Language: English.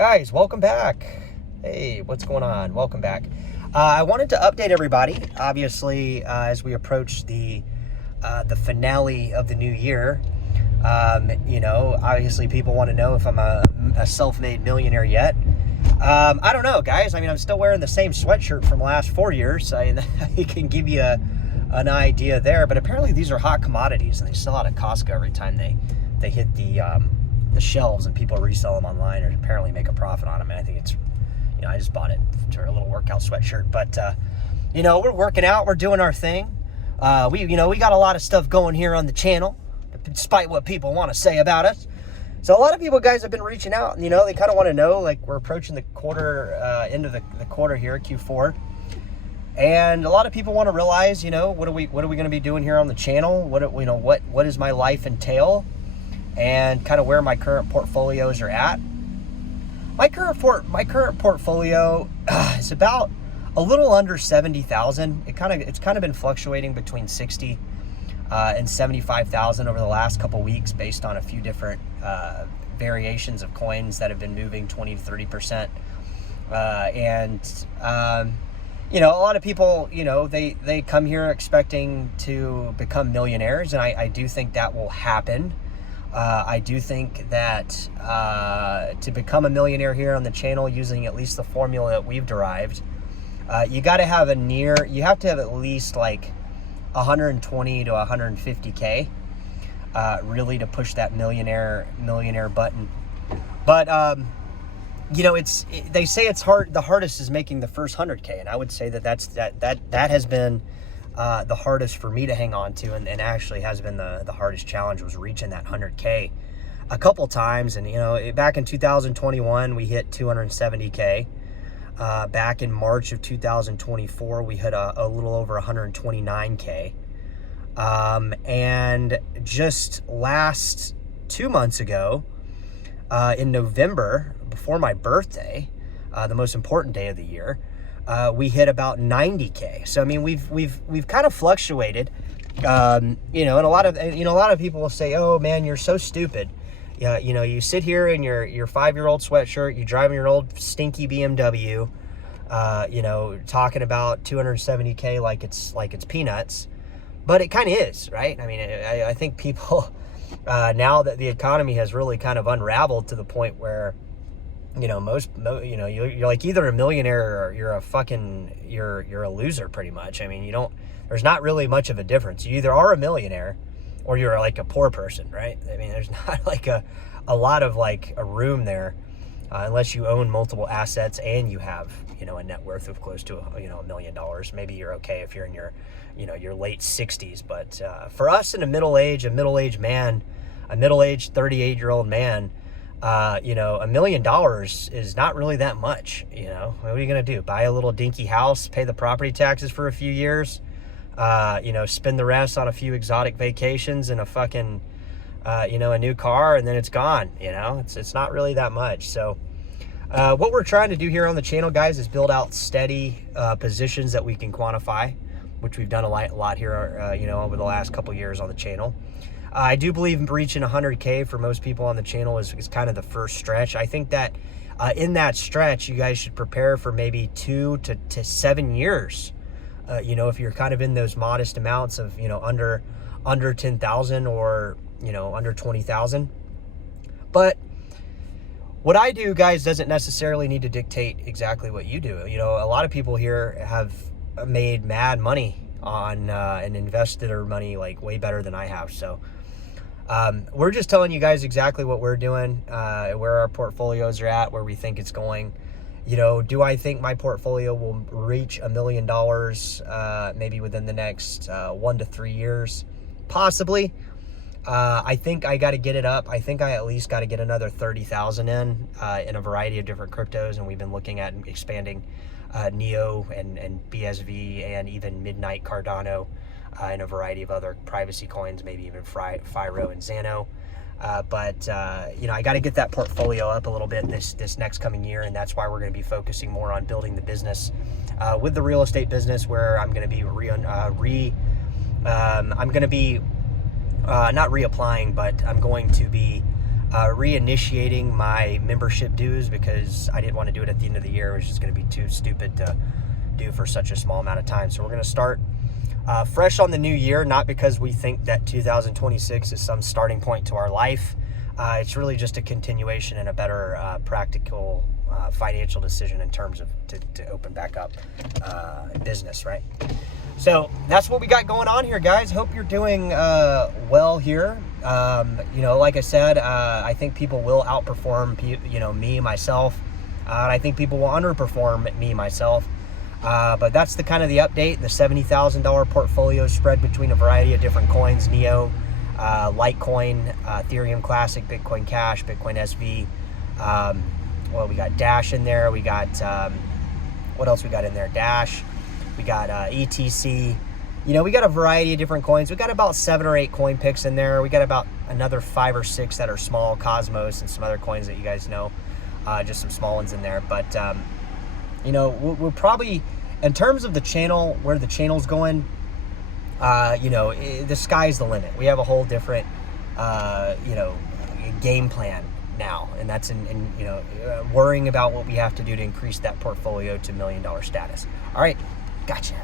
Guys, welcome back. Hey, what's going on? Welcome back. I wanted to update everybody, obviously, as we approach the finale of the new year. Obviously people want to know if I'm a self-made millionaire yet. I don't know, guys. I mean, I'm still wearing the same sweatshirt from the last 4 years. I can give you an idea there, but apparently these are hot commodities and they sell out at Costco every time they hit the shelves, and people resell them online and apparently make a profit on them. And I think it's, I just bought it for a little workout sweatshirt, but we're working out, we're doing our thing. We got a lot of stuff going here on the channel, despite what people want to say about us. So a lot of people, guys, have been reaching out, and they kind of want to know, like, we're approaching the quarter, end of the quarter here, Q4. And a lot of people want to realize, what are we going to be doing here on the channel? What does my life entail? And kind of where my current portfolios are at. My current portfolio is about a little under 70,000. It's kind of been fluctuating between 60 and 75,000 over the last couple weeks, based on a few different variations of coins that have been moving 20 to 30%. A lot of people, they come here expecting to become millionaires, and I do think that will happen. I do think that to become a millionaire here on the channel, using at least the formula that we've derived, you got to have at least like 120 to 150K, really, to push that millionaire button. But they say it's hard. The hardest is making the first 100K, and I would say that has been the hardest for me to hang on to, and actually has been the hardest challenge, was reaching that 100K a couple times. And back in 2021 we hit 270K. Back in March of 2024 we hit a little over 129K. And just last 2 months ago, in November, before my birthday, the most important day of the year, we hit about 90K. So I mean, we've kind of fluctuated, and a lot of people will say, "Oh man, you're so stupid." Yeah, you sit here in your 5-year-old sweatshirt, you drive in your old stinky BMW, talking about 270K like it's peanuts, but it kind of is, right? I mean, I think people now that the economy has really kind of unraveled to the point where, you're like either a millionaire or you're a loser, pretty much. I mean, there's not really much of a difference. You either are a millionaire or you're like a poor person, right? I mean, there's not like a lot of like a room there, unless you own multiple assets and you have, a net worth of close to $1 million. Maybe you're okay if you're in your late 60s. But for us in a middle-aged man, a middle-aged 38-year-old man, $1 million is not really that much. What are you going to do? Buy a little dinky house, pay the property taxes for a few years, spend the rest on a few exotic vacations and a fucking, a new car, and then it's gone. It's not really that much. So, what we're trying to do here on the channel, guys, is build out steady, positions that we can quantify, which we've done a lot here, over the last couple years on the channel. I do believe reaching 100K for most people on the channel is kind of the first stretch. I think that in that stretch, you guys should prepare for maybe 2 to 7 years. If you're kind of in those modest amounts of, under 10,000 or, under 20,000. But what I do, guys, doesn't necessarily need to dictate exactly what you do. A lot of people here have made mad money on and invested their money like way better than I have. So we're just telling you guys exactly what we're doing, where our portfolios are at, where we think it's going. Do I think my portfolio will reach $1 million maybe within the next 1 to 3 years? Possibly. I think I got to get it up. I think I at least got to get another 30,000 in a variety of different cryptos, and we've been looking at expanding Neo and BSV and even Midnight Cardano, and a variety of other privacy coins, maybe even Firo and Xano. But I got to get that portfolio up a little bit this next coming year, and that's why we're going to be focusing more on building the business with the real estate business, where I'm going to be not reapplying, but I'm going to be reinitiating my membership dues because I didn't want to do it at the end of the year. It was just going to be too stupid to do for such a small amount of time. So we're going to start fresh on the new year, not because we think that 2026 is some starting point to our life. It's really just a continuation and a better practical financial decision in terms of to open back up business, right? So that's what we got going on here, guys. Hope you're doing well here. Like I said, I think people will outperform, me, myself. And I think people will underperform me, myself. But that's the kind of the update. The $70,000 portfolio spread between a variety of different coins: Neo, Litecoin, Ethereum Classic, Bitcoin Cash, Bitcoin SV. We got Dash in there. We got, what else we got in there? Dash. We got ETC. We got a variety of different coins. We got about 7 or 8 coin picks in there. We got about another 5 or 6 that are small, Cosmos and some other coins that you guys know. Just some small ones in there. But, we're probably, in terms of the channel, where the channel's going, the sky's the limit. We have a whole different, game plan now. And that's worrying about what we have to do to increase that portfolio to $1 million status. All right. Gotcha.